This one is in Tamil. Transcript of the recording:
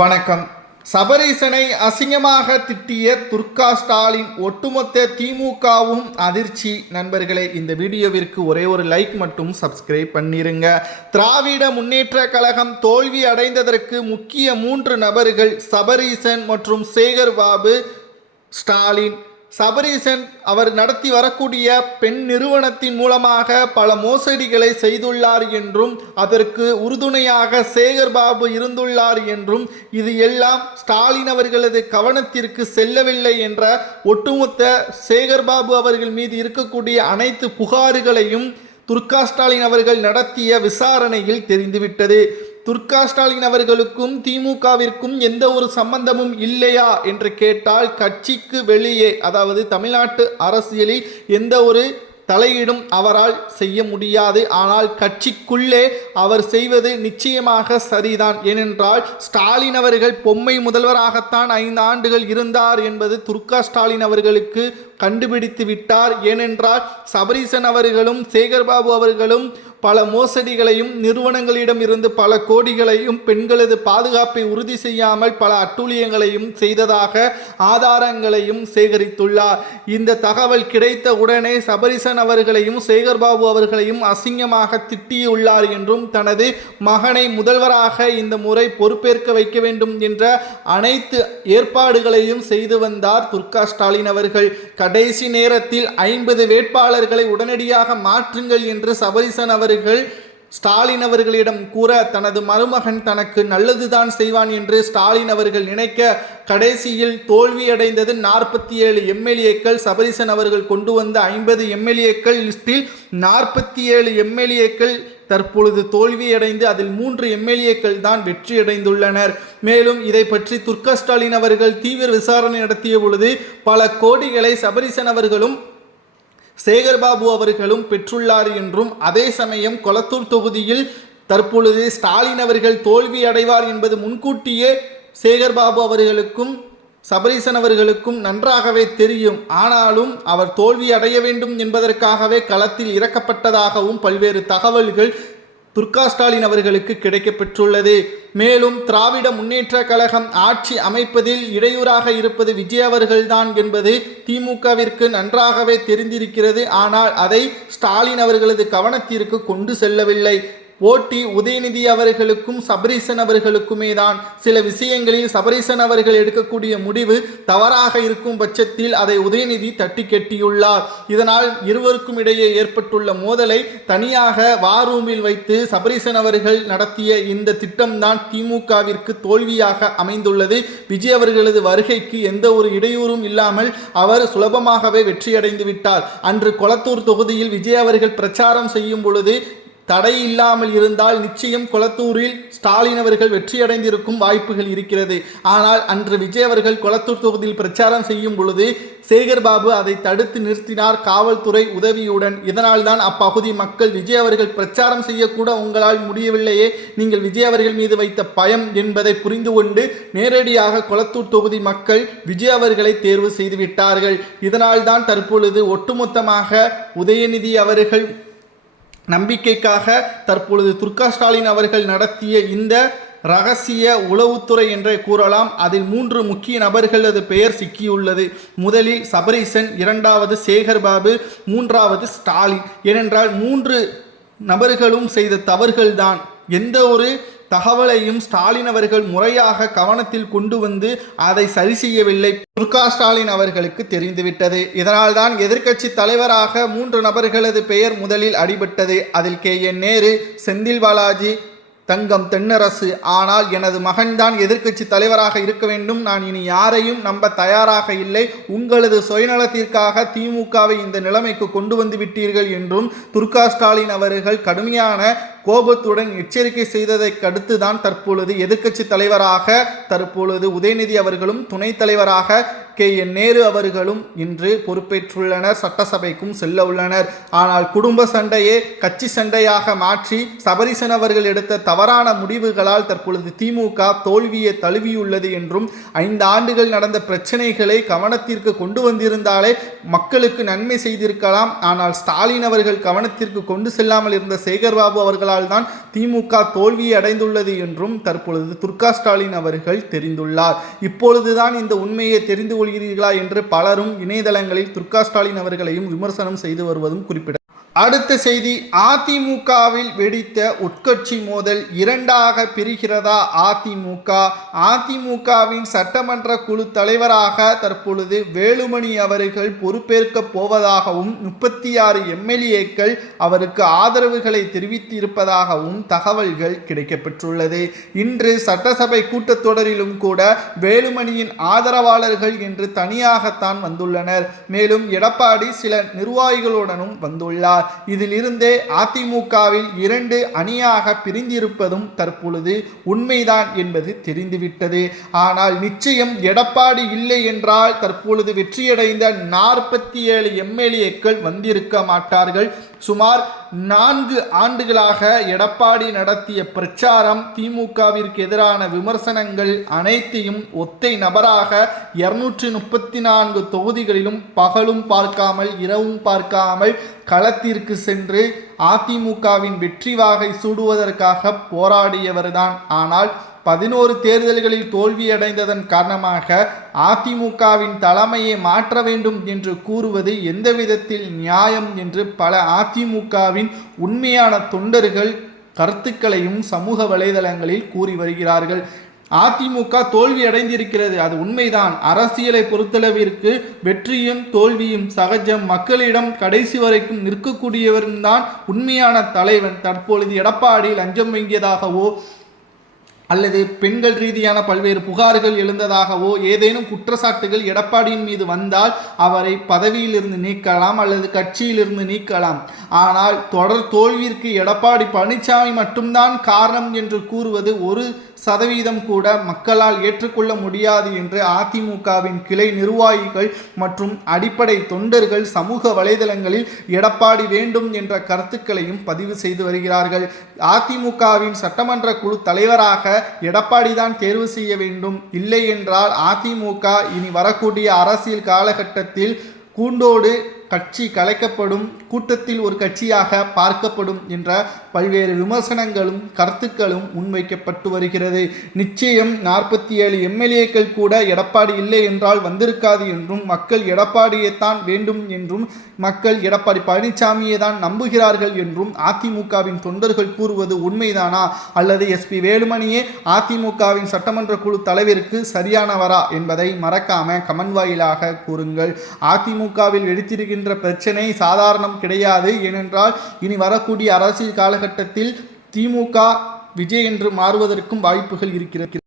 வணக்கம். சபரீசனை அசிங்கமாக திட்டிய துர்கா ஸ்டாலின், ஒட்டுமொத்த திமுகவும் அதிர்ச்சி. நண்பர்களே, இந்த வீடியோவிற்கு ஒரே ஒரு லைக் மட்டும் சப்ஸ்கிரைப் பண்ணிருங்க. திராவிட முன்னேற்ற கழகம் தோல்வி அடைந்ததற்கு முக்கிய 3 நபர்கள் சபரீசன் மற்றும் சேகர்பாபு. ஸ்டாலின் சபரீசன் அவர் நடத்தி வரக்கூடிய பெண் நிறுவனத்தின் மூலமாக பல மோசடிகளை செய்துள்ளார் என்றும் அதற்கு உறுதுணையாக சேகர்பாபு இருந்துள்ளார் என்றும் இது எல்லாம் ஸ்டாலின் அவர்களது கவனத்திற்கு செல்லவில்லை என்ற ஒட்டுமொத்த சேகர்பாபு அவர்கள் மீது இருக்கக்கூடிய அனைத்து புகார்களையும் துர்கா ஸ்டாலின் அவர்கள் நடத்திய விசாரணையில் தெரிந்துவிட்டது. துர்கா ஸ்டாலின் அவர்களுக்கும் திமுகவிற்கும் எந்த ஒரு சம்பந்தமும் இல்லையா என்று கேட்டால், கட்சிக்கு வெளியே, அதாவது தமிழ்நாட்டு அரசியலில் எந்த ஒரு தலையீடும் அவரால் செய்ய முடியாது. ஆனால் கட்சிக்குள்ளே அவர் செய்வது நிச்சயமாக சரிதான். ஏனென்றால் ஸ்டாலின் அவர்கள் பொம்மை முதல்வராகத்தான் 5 ஆண்டுகள் இருந்தார் என்பது துர்கா ஸ்டாலின் அவர்களுக்கு கண்டுபிடித்து விட்டார். ஏனென்றால் சபரீசன் அவர்களும் சேகர்பாபு அவர்களும் பல மோசடிகளையும் நிறுவனங்களிடம் இருந்து பல கோடிகளையும் பெண்களது பாதுகாப்பை உறுதி செய்யாமல் பல அட்டூழியங்களையும் செய்ததாக ஆதாரங்களையும் சேகரித்துள்ளார். இந்த தகவல் கிடைத்த உடனே சபரீசன் அவர்களையும் சேகர்பாபு அவர்களையும் அசிங்கமாக திட்டியுள்ளார் என்றும் தனது மகனை முதல்வராக இந்த முறை பொறுப்பேற்க வைக்க வேண்டும் என்ற அனைத்து ஏற்பாடுகளையும் செய்து வந்தார் துர்கா ஸ்டாலின் அவர்கள். கடைசி நேரத்தில் 50 வேட்பாளர்களை உடனடியாக மாற்றுங்கள் என்று சபரீசன் அவர்கள் ஸ்டாலின் அவர்களிடம் கூற, தனது மருமகன் தனக்கு நல்லதுதான் செய்வான் என்று ஸ்டாலின் அவர்கள் நினைக்க, கடைசியில் தோல்வியடைந்தது 47 எம்எல்ஏக்கள். சபரீசன் அவர்கள் கொண்டு வந்த 50 எம்எல்ஏக்கள் லிஸ்டில் 47 எம்எல்ஏக்கள் தற்பொழுது தோல்வியடைந்து அதில் 3 எம்எல்ஏக்கள் தான் வெற்றியடைந்துள்ளனர். மேலும் இதை பற்றி துர்கா ஸ்டாலின் அவர்கள் தீவிர விசாரணை நடத்திய பொழுது பல கோடிகளை சபரீசன் அவர்களும் சேகர்பாபு அவர்களும் பெற்றுள்ளார் என்றும், அதே சமயம் கொளத்தூர் தொகுதியில் தற்பொழுது ஸ்டாலின் அவர்கள் தோல்வி அடைவார் என்பது முன்கூட்டியே சேகர்பாபு அவர்களுக்கும் சபரீசன் அவர்களுக்கும் நன்றாகவே தெரியும். ஆனாலும் அவர் தோல்வி அடைய வேண்டும் என்பதற்காகவே களத்தில் இறக்கப்பட்டதாகவும் பல்வேறு தகவல்கள் துர்கா ஸ்டாலின் அவர்களுக்கு கிடைக்கப்பெற்றுள்ளது. மேலும் திராவிட முன்னேற்ற கழகம் ஆட்சி அமைப்பதில் இடையூறாக இருப்பது விஜய் அவர்கள்தான் என்பது திமுகவிற்கு நன்றாகவே தெரிந்திருக்கிறது. ஆனால் அதை ஸ்டாலின் அவர்களது கவனத்திற்கு கொண்டு செல்லவில்லை. போட்டி உதயநிதி அவர்களுக்கும் சபரீசன் அவர்களுக்குமே தான். சில விஷயங்களில் சபரீசன் அவர்கள் எடுக்கக்கூடிய முடிவு தவறாக இருக்கும் பட்சத்தில் அதை உதயநிதி தட்டி கட்டியுள்ளார். இதனால் இருவருக்கும் இடையே ஏற்பட்டுள்ள மோதலை தனியாக வாரூமில் வைத்து சபரீசன் அவர்கள் நடத்திய இந்த திட்டம்தான் திமுகவிற்கு தோல்வியாக அமைந்துள்ளது. விஜய் அவர்களது வருகைக்கு எந்த ஒரு இடையூறும் இல்லாமல் அவர் சுலபமாகவே வெற்றியடைந்து விட்டார். அன்று கொளத்தூர் தொகுதியில் விஜய் அவர்கள் பிரச்சாரம் செய்யும் பொழுது தடை இல்லாமல் இருந்தால் நிச்சயம் கொளத்தூரில் ஸ்டாலின் அவர்கள் வெற்றியடைந்திருக்கும் வாய்ப்புகள் இருக்கிறது. ஆனால் அன்று விஜய் அவர்கள் கொளத்தூர் தொகுதியில் பிரச்சாரம் செய்யும் பொழுது சேகர்பாபு அதை தடுத்து நிறுத்தினார், காவல்துறை உதவியுடன். இதனால் தான் அப்பகுதி மக்கள் விஜய் அவர்கள் பிரச்சாரம் செய்யக்கூட உங்களால் முடியவில்லையே, நீங்கள் விஜய் அவர்கள் மீது வைத்த பயம் என்பதை புரிந்து கொண்டு நேரடியாக கொளத்தூர் தொகுதி மக்கள் விஜய் அவர்களை தேர்வு செய்துவிட்டார்கள். இதனால் தான் தற்பொழுது ஒட்டுமொத்தமாக உதயநிதி அவர்கள் நம்பிக்கைக்காக தற்பொழுது துர்கா ஸ்டாலின் அவர்கள் நடத்திய இந்த ரகசிய உளவுத்துறை என்றே கூறலாம். அதில் 3 முக்கிய நபர்களது பெயர் சிக்கியுள்ளது. முதலில் சபரீசன், 2வது சேகர்பாபு, 3வது ஸ்டாலின். ஏனென்றால் 3 நபர்களும் செய்த தவறுகள்தான். எந்த ஒரு தகவலையும் ஸ்டாலின் அவர்கள் முறையாக கவனத்தில் கொண்டு வந்து அதை சரி செய்யவில்லை. துர்கா ஸ்டாலின் அவர்களுக்கு தெரிந்துவிட்டது. இதனால் தான் எதிர்க்கட்சி தலைவராக 3 நபர்களது பெயர் முதலில் அடிபட்டது. அதில் KN நேரு, செந்தில் பாலாஜி, தங்கம் தென்னரசு. ஆனால் எனது மகன்தான் எதிர்க்கட்சி தலைவராக இருக்க வேண்டும், நான் இனி யாரையும் நம்ப தயாராக இல்லை, உங்களது சுயநலத்திற்காக திமுகவை இந்த நிலைமைக்கு கொண்டு வந்து விட்டீர்கள் என்றும் துர்கா ஸ்டாலின் அவர்கள் கடுமையான கோபத்துடன் எச்சரிக்கை செய்ததை அடுத்துதான் தற்பொழுது எதிர்க்கட்சி தலைவராக தற்பொழுது உதயநிதி அவர்களும் துணைத் தலைவராக KN நேரு அவர்களும் இன்று பொறுப்பேற்றுள்ளனர். சட்டசபைக்கும் செல்ல உள்ளனர். ஆனால் குடும்ப சண்டையே கட்சி சண்டையாக மாற்றி சபரீசன் அவர்கள் எடுத்த தவறான முடிவுகளால் தற்பொழுது திமுக தோல்வியை தழுவியுள்ளது என்றும், 5 ஆண்டுகள் நடந்த பிரச்சனைகளை கவனத்திற்கு கொண்டு வந்திருந்தாலே மக்களுக்கு நன்மை செய்திருக்கலாம். ஆனால் ஸ்டாலின் அவர்கள் கவனத்திற்கு கொண்டு செல்லாமல் இருந்த சேகர்பாபு அவர்கள் வாக்குகளால் தான் திமுக தோல்வி அடைந்துள்ளது என்றும் தற்பொழுது துர்கா ஸ்டாலின் அவர்கள் தெரிந்துள்ளார். இப்பொழுதுதான் இந்த உண்மையை தெரிந்து கொள்கிறீர்களா என்று பலரும் இணையதளங்களில் துர்கா ஸ்டாலின் அவர்களையும் விமர்சனம் செய்து வருவதும் குறிப்பிட. அடுத்த செய்தி, அதிமுகவில் வெடித்த உட்கட்சி மோதல் இரண்டாக பிரிகிறதா அதிமுக? அதிமுகவின் சட்டமன்ற குழு தலைவராக தற்பொழுது வேலுமணி அவர்கள் பொறுப்பேற்க போவதாகவும் 36 எம்எல்ஏக்கள் அவருக்கு ஆதரவுகளை தெரிவித்திருப்பதாகவும் தகவல்கள் கிடைக்கப்பெற்றுள்ளது. இன்று சட்டசபை கூட்டத்தொடரிலும் கூட வேலுமணியின் ஆதரவாளர்கள் என்று தனியாகத்தான் வந்துள்ளனர். மேலும் எடப்பாடி சில நிர்வாகிகளுடனும் வந்துள்ளார். இதிலிருந்தே அதிமுகவில் 2 அணியாக பிரிந்திருப்பதும் தற்பொழுது உண்மைதான் என்பது தெரிந்துவிட்டது. ஆனால் நிச்சயம் எடப்பாடி இல்லை என்றால் தற்பொழுது வெற்றியடைந்த 47 எம்எல்ஏக்கள் வந்திருக்க மாட்டார்கள். சுமார் 4 ஆண்டுகளாக எடப்பாடி நடத்திய பிரச்சாரம், திமுகவிற்கு எதிரான விமர்சனங்கள் அனைத்தையும் ஒத்தை நபராக 234 தொகுதிகளிலும் பகலும் பார்க்காமல் இரவும் பார்க்காமல் களத்திற்கு சென்று அதிமுகவின் வெற்றி வாகை சூடுவதற்காக போராடியவர்தான். ஆனால் 11 தேர்தல்களில் தோல்வியடைந்ததன் காரணமாக அதிமுகவின் தலைமையை மாற்ற வேண்டும் என்று கூறுவது எந்த விதத்தில் நியாயம் என்று பல அதிமுகவின் உண்மையான தொண்டர்கள் கருத்துக்களையும் சமூக வலைதளங்களில் கூறி வருகிறார்கள். அதிமுக தோல்வி அடைந்திருக்கிறது, அது உண்மைதான். அரசியலை பொறுத்தளவிற்கு வெற்றியும் தோல்வியும் சகஜம். மக்களிடம் கடைசி வரைக்கும் நிற்கக்கூடியவர்தான் உண்மையான தலைவன். தற்பொழுது எடப்பாடி லஞ்சம் வாங்கியதாகவோ அல்லது பெண்கள் ரீதியான பல்வேறு புகார்கள் எழுந்ததாகவோ ஏதேனும் குற்றச்சாட்டுகள் எடப்பாடியின் மீது வந்தால் அவரை பதவியிலிருந்து நீக்கலாம் அல்லது கட்சியிலிருந்து நீக்கலாம். ஆனால் தொடர் தோல்விற்கு எடப்பாடி பழனிசாமி மட்டும்தான் காரணம் என்று கூறுவது 1% கூட மக்களால் ஏற்றுக்கொள்ள முடியாது என்று அதிமுகவின் கிளை நிர்வாகிகள் மற்றும் அடிப்படை தொண்டர்கள் சமூக வலைதளங்களில் எடப்பாடி வேண்டும் என்ற கருத்துக்களையும் பதிவு செய்து வருகிறார்கள். அதிமுகவின் சட்டமன்ற குழு தலைவராக எடப்பாடி தான் தேர்வு செய்ய வேண்டும். இல்லை என்றால் அதிமுக இனி வரக்கூடிய அரசியல் காலகட்டத்தில் கூண்டோடு கட்சி கலைக்கப்படும், கூட்டத்தில் ஒரு கட்சியாக பார்க்கப்படும் என்ற பல்வேறு விமர்சனங்களும் கருத்துக்களும் முன்வைக்கப்பட்டு வருகிறது. நிச்சயம் 47 எம்எல்ஏக்கள் கூட எடப்பாடி இல்லை என்றால் வந்திருக்காது என்றும், மக்கள் எடப்பாடியைத்தான் வேண்டும் என்றும், மக்கள் எடப்பாடி பழனிசாமியை தான் நம்புகிறார்கள் என்றும் அதிமுகவின் தொண்டர்கள் கூறுவது உண்மைதானா அல்லது எஸ்பி வேலுமணியே அதிமுகவின் சட்டமன்ற குழு தலைவருக்கு சரியானவரா என்பதை மறக்காம கமெண்ட் வாயிலாக கூறுங்கள். அதிமுகவில் வெடித்திருக்கின்ற பிரச்சனை சாதாரணம் கிடையாது. ஏனென்றால் இனி வரக்கூடிய அரசியல் காலகட்டத்தில் திமுக விஜய் என்று மாறுவதற்கும் வாய்ப்புகள் இருக்கிறது.